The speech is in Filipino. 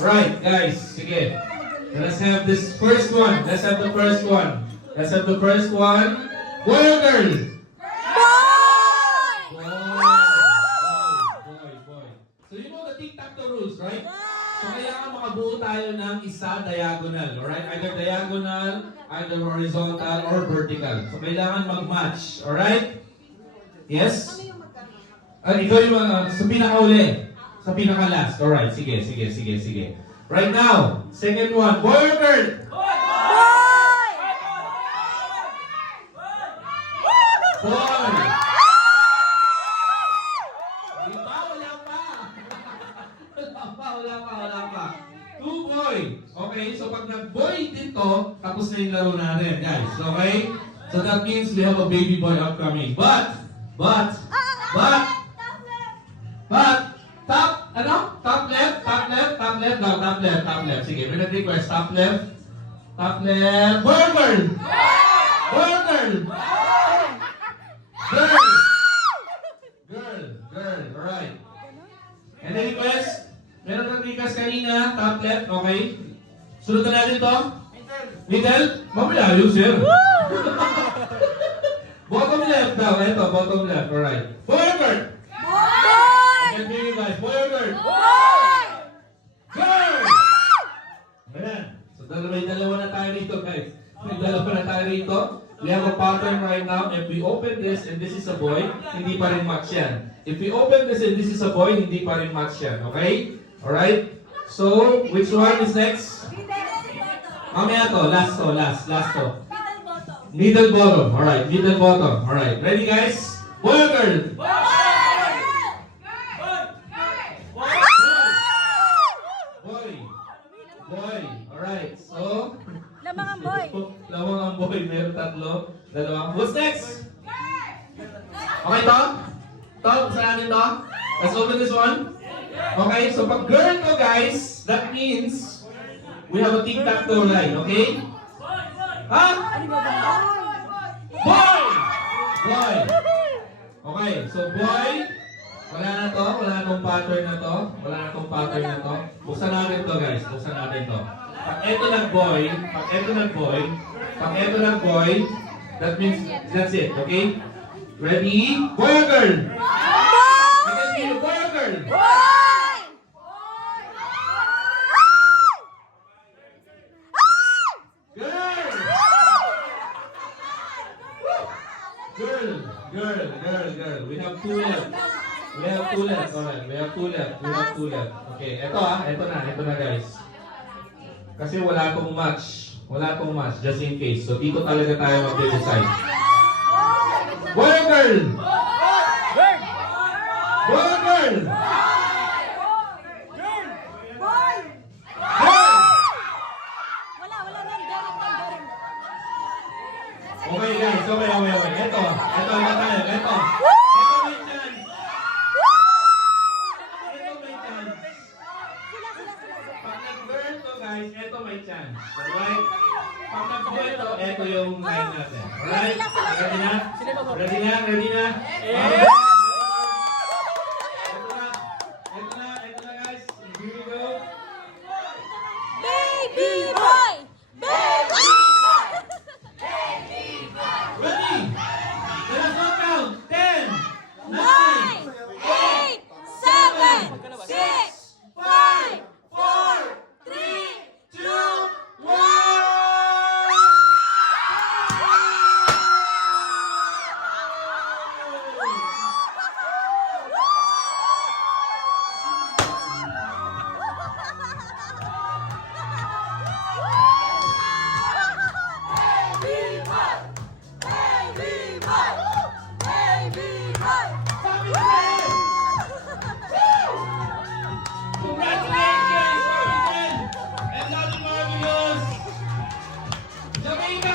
Right, guys. Sige. Let's have this first one. Let's have the first one. Let's have the first one. Boy or girl? Boy! Boy. So you know the tic-tac-toe rules, right? So kailangan makabuo tayo ng isa diagonal. Alright? Either diagonal, either horizontal, or vertical. So kailangan mag-match. Alright? Yes? Ikaw yung sa pinakauli. Sa pinaka-last. Alright, sige. Right now, second one. Boy or girl? Boy! Diba? Wala pa. Two boy. Okay, so pag nag-boy dito, tapos na yung laro natin, guys. Okay? So that means we have a baby boy upcoming. But, top left. Sige, may nag-request. Top left. Boy or girl? Girl. Alright. And the request? Meron nag-request kanina. Top left. Okay. Sunod na natin ito. Middle? Mamilayo, sir. Bottom left daw. Ito, bottom left. Alright. Boy or girl? I can hear you guys. Boy or girl? Girl! Ayan. So may dalawa na tayo rito, guys. We have a pattern right now. If we open this and this is a boy, hindi pa rin match yan. If we open this and this is a boy, hindi pa rin match yan. Okay? Alright? So, which one is next? Mamaya to. Last to. Middle bottom. Alright. Middle bottom. Alright. Ready, guys? Boy or girl? Boy. Alright. So, Lamang ang boy. Lamang ang boy. Meron tatlo. Dalawa. What's next? Okay to? Saan natin to? Let's open this one. Okay, so pag girl to, guys, that means we have a tic-tac-toe line, okay? Ha? Boy! Okay, so boy, wala na tong pattern na to. Buksan natin to, guys. Pag eto nag-boy, that means that's it, okay? Ready? Boy or girl? I can hear you. Boy or girl? Girl. We have two left. Alright, we have two left. Okay, eto na guys. Kasi wala tong match, just in case. So dito talaga tayo mag-decide. Boy or girl? Boy or girl? Okay guys, okay. Ito may chance. Pag nag-girl to, guys, ito may chance. Alright? Pag nag-boy to, ito yung line natin. Alright? Ready na? Okay. Ito na guys. Here we go. Baby boy! Ready? Let us not count. 10, 9, 8, 7, 6, 5, 4, 3, 2, 1. Congratulations, Origin! And Lalo Marvelous! Jamaica!